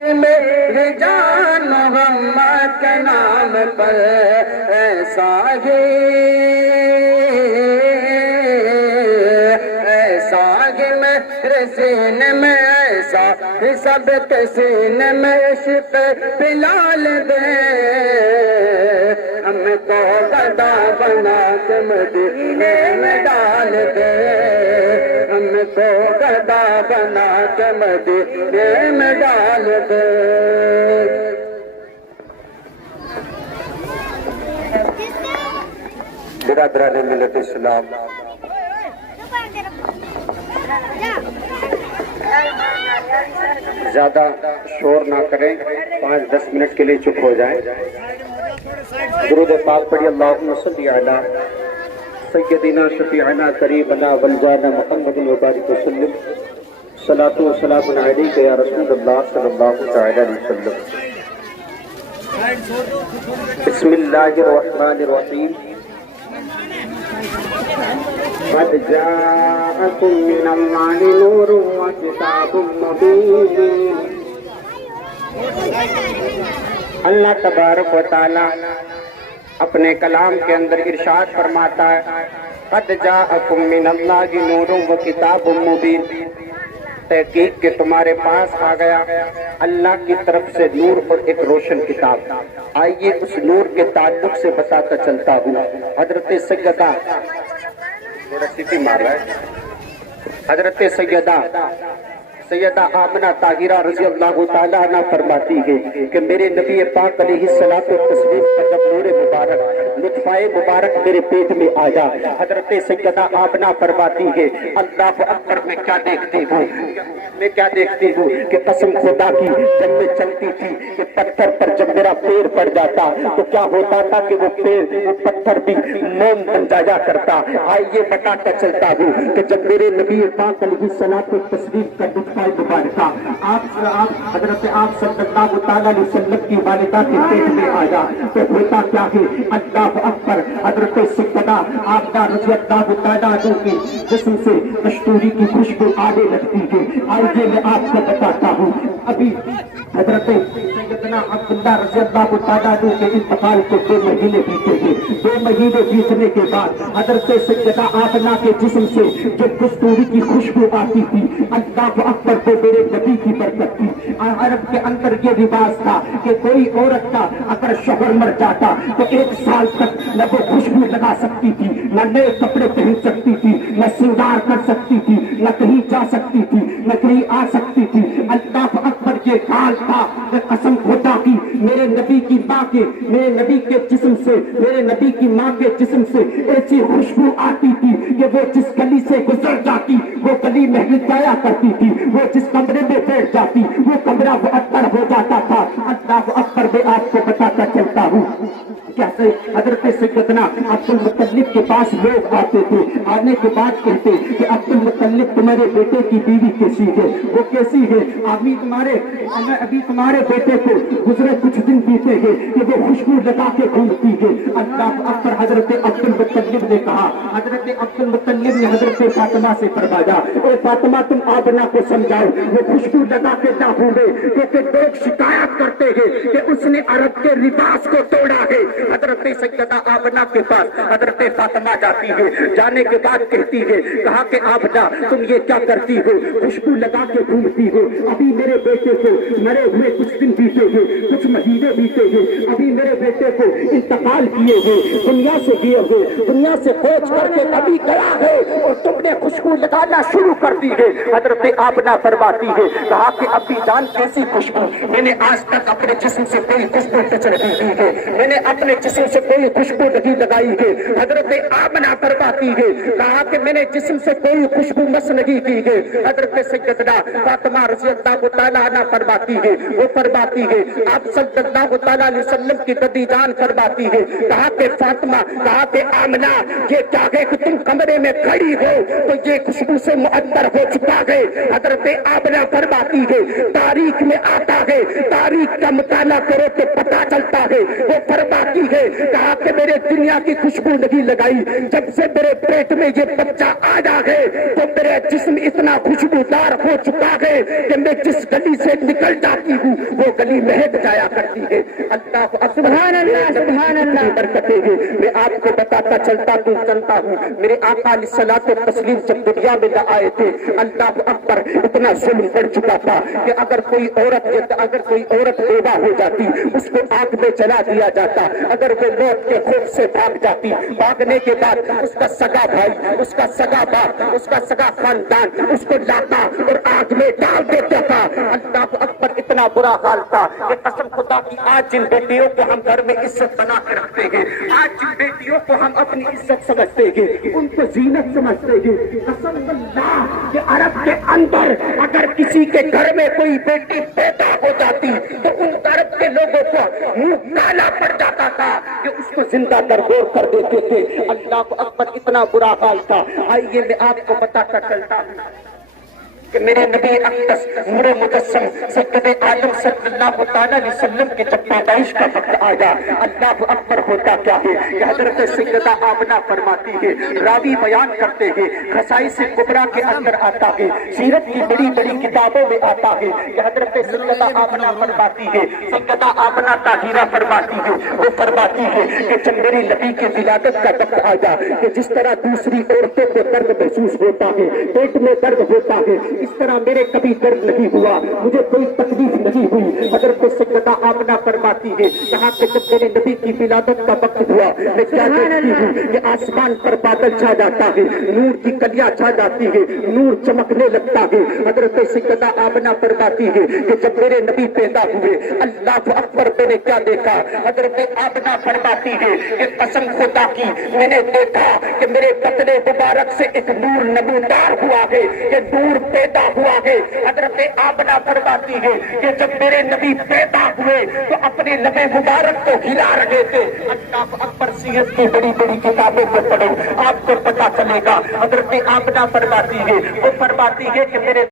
میرے جان محمد کے نام پر ایسا ہی میرے سینے میں ایسا ہی سب کے سینے میں عشق بلال دے ہم کو گدا بنا کے مدینے میں ڈال دے ہم کو گدا بنا کے مدینے میں ڈال دے برادران ملت اسلام زیادہ شور نہ کریں 5-10 منٹ کے لیے چپ ہو جائیں درود پاک پڑھی اللہم صلی علی سیدنا شفیعنا قریبنا ولجانا محمد وبارک وسلم صلاۃ و سلام علیک یا رسول اللہ صلی اللہ علیہ وسلم بسم اللہ الرحمن الرحیم قد جاءكم من الله نور وكتاب مبين اللہ تبارک و تعالی اپنے کلام کے اندر ارشاد فرماتا ہے قد جاءكم من الله نور وكتاب مبين تحقیق کہ تمہارے پاس آ گیا اللہ کی طرف سے نور اور ایک روشن کتاب آئیے اس نور کے تعلق سے بتاتا چلتا ہوں حضرت سیدہ حضرت سیدہ آمنہ طاہرہ رضی اللہ تعالیٰ عنہ فرماتی ہے کہ میرے نبی پاک علیہ الصلوۃ والتسلیم کا جب نور مبارک لطفہ مبارک میرے پیٹ میں آیا حضرت سیدہ آمنہ فرماتی ہے اللہ اکبر میں کیا دیکھتی ہوں کہ قسم خدا کی جب میں چلتی تھی کہ پتھر پر جب میرا پیر پڑ جاتا تو کیا ہوتا تھا کہ وہ پتھر بھی موم بن جایا کرتا آئیے بتاتا چلتا ہوں کہ جب میرے نبی پاک علیہ الصلوۃ والتسلیم کا مبارکہ آپ حضرت آپ صلی اللہ علیہ وسلم کی والدہ کے پیٹ میں آیا تو ہوتا کیا ہے اللہ اکبر حضرت سیدہ آمنہ رضی اللہ تعالیٰ عنہ کی جسم سے کستوری کی خوشبو آنے لگتی ہے آئیے میں آپ کو بتاتا ہوں ابھی حضرت سیدنا عبداللہ رضی اللہ تعالیٰ عنہ کے انتقال کو 2 مہینے بیتے ہیں 2 مہینے بیتنے کے بعد حضرت سیدہ آمنہ کے جسم سے جو کستوری کی خوشبو آتی تھی اللہ اکبر تو میرے نبی کی برکت تھی عرب کے اندر یہ رواج تھا کہ کوئی عورت کا اگر شوہر مر جاتا تو 1 سال تک نہ وہ خوشبو لگا سکتی تھی نہ نئے کپڑے پہن سکتی تھی نہ سنگار کر سکتی تھی نہ کہیں جا سکتی تھی نہ کہیں آ سکتی تھی اللہ اکبر یہ حال تھا کہ قسم خدا کی میرے نبی کی ماں کے میرے نبی کے جسم سے میرے نبی کی ماں کے جسم سے ایسی خوشبو آتی تھی کہ وہ جس گلی سے گزر جاتی وہ گلی محل جایا کرتی تھی وہ جس کمرے میں بیٹھ جاتی وہ کمرہ معطر ہو جاتا تھا اللہ اکبر میں آپ کو بتاتا چلتا ہوں کیسے حضرت سیدنا عبد المطلب کے پاس لوگ آتے تھے آنے کے بعد کہتے کہ عبد المطلب تمہارے بیٹے کی بیوی کیسی ہے وہ کیسی ہے ابھی تمہارے بیٹے کو گزرے کچھ دن بیتے ہیں کہ وہ خوشبو لگا کے گھومتی ہے اللہ اکبر حضرت عبد المطلب نے کہا حضرت عبد المطلب نے حضرت فاطمہ سے فرمایا اے فاطمہ تم آمنہ کو سمجھاؤ وہ خوشبو لگا کے نہ بھولے کیونکہ لوگ شکایت کرتے ہیں کہ اس نے عرب کے لباس کو توڑا ہے حضرت سیدہ آمنہ کے پاس حضرت فاطمہ جاتی ہے جانے کے بعد کہتی ہے کہا کہ آمنہ تم یہ کیا کرتی ہو خوشبو لگا کے گھومتی ہو ابھی میرے بیٹے کو مرے ہوئے کچھ دن بیتے ہیں کچھ مہینے بیتے ہیں ابھی میرے بیٹے کو انتقال کیے ہوئے دنیا سے دیے ہوئے دنیا سے کوچ کر کے ابھی گیا ہے اور تم نے خوشبو لگانا شروع کر دی ہے حضرت آمنہ فرماتی ہے کہا کہ ابھی جان کیسی خوشبو میں نے آج تک اپنے جسم سے کوئی خوشبو ٹچ نہیں کی ہے میں نے اپنے جسم سے کوئی خوشبو نہیں لگائی ہے حضرت آمنہ فرماتی ہے کہا کہ میں نے جسم سے کوئی خوشبو مس نہیں کی ہے حضرت سیدنا فاطمہ رضی اللہ تعالیٰ عنہ فرماتی ہے وہ فرماتی ہے آپ صلی اللہ تعالیٰ علیہ وسلم کی دادی جان فرماتی ہے، کہا کہ فاطمہ، کہا کہ آمنہ، یہ کیا ہے کہ تم کمرے میں کھڑی ہو تو یہ خوشبو سے معطر ہو چکا ہے۔ حضرت آمنہ فرماتی ہے تاریخ میں آتا ہے، تاریخ کا مطالعہ کرو تو پتا چلتا ہے، وہ فرماتی ہے کہا کہ میرے دنیا کی خوشبو نہیں لگائی، جب سے میرے پیٹ میں یہ بچہ آیا ہے تو میرے جسم اتنا خوشبودار ہو چکا ہے کہ میں جس گلی سے نکل جاتی ہوں وہ گلی مہک جایا کرتی ہے۔ اللہ سبحان اللہ، سبحان اللہ برکتیں ہیں۔ میں آپ کو بتاتا چلتا ہوں، میرے آقا علیہ الصلوۃ والتسلیم جب دنیا میں نہ آئے تھے، اللہ اکبر، اتنا ظلم بڑھ چکا تھا کہ اگر کوئی عورت بیوہ ہو جاتی اس کو آگ میں جلا دیا جاتا، اگر وہ موت کے خوف سے بھاگ جاتی، بھاگنے کے بعد اس کا سگا بھائی، اس کا سگا باپ، اس کا سگا خاندان اس کو لاتا اور آگ میں ڈال دیتا تھا۔ اللہ اکبر، اتنا برا حال تھا کہ قسم خدا کی آج جن بیٹیوں کو ہم گھر میں عزت بنا کے رکھتے ہیں، آج جن بیٹیوں کو ہم اپنی عزت سمجھتے ہیں، ان کو زینت سمجھتے ہیں، قسم اللہ کہ عرب کے اندر اگر کسی کے گھر میں کوئی بیٹی پیدا ہو جاتی تو ان عرب کے لوگوں کو منہ کالا پڑ جاتا تھا کہ اس کو زندہ درگور کر دیتے تھے۔ اللہ اکبر، اتنا برا حال تھا۔ آئیے میں آپ کو بتاتا چلتا ہوں کہ میرے نبی اقدس نور مجسم سید عالم صلی اللہ تعالیٰ علیہ وسلم کی جب پیدائش کا وقت آیا، اللہ اکبر، ہوتا کیا ہے کہ حضرت سیدہ آمنہ فرماتی ہے، راوی بیان کرتے ہیں، خصائص کبریٰ کے اندر آتا ہے، سیرت کی بڑی بڑی کتابوں میں آتا ہے کہ حضرت سیدہ آمنہ فرماتی ہے، سیدہ آمنہ طاہرہ فرماتی ہے، وہ فرماتی ہے کہ جب میرے نبی کی ولادت کا وقت آیا کہ جس طرح دوسری عورتوں کو درد محسوس ہوتا ہے، پیٹ میں درد ہوتا ہے، اس طرح میرے کبھی درد نہیں ہوا، مجھے کوئی تکلیف نہیں ہوئی۔ حضرت سیدہ آمنہ فرماتی ہے کہا کہ جب میرے نبی کی ولادت کا وقت ہوا میں کیا دیکھتی ہوں کہ آسمان پر بادل چھا جاتا ہے، نور کی کلیاں چھا جاتی ہے، نور چمکنے لگتا ہے۔ حضرت سیدہ آمنہ فرماتی ہے کہ جب میرے نبی پیدا ہوئے، اللہ اکبر، میں نے کیا دیکھا؟ حضرت آمنہ فرماتی ہے کہ قسم خدا کی میں نے دیکھا کہ میرے بدن مبارک سے ایک نور نمودار ہوا ہے، یہ نور پیدا ہوا ہے۔ حضرت آمنہ فرماتی ہے کہ جب میرے نبی پیدا ہوئے تو اپنے لبے مبارک کو ہلا رہے تھے۔ اللہ اکبر، سیرت کی بڑی بڑی کتابوں کو پڑھو، آپ کو پتا چلے گا۔ حضرت آمنہ فرماتی ہے، وہ فرماتی ہے کہ میرے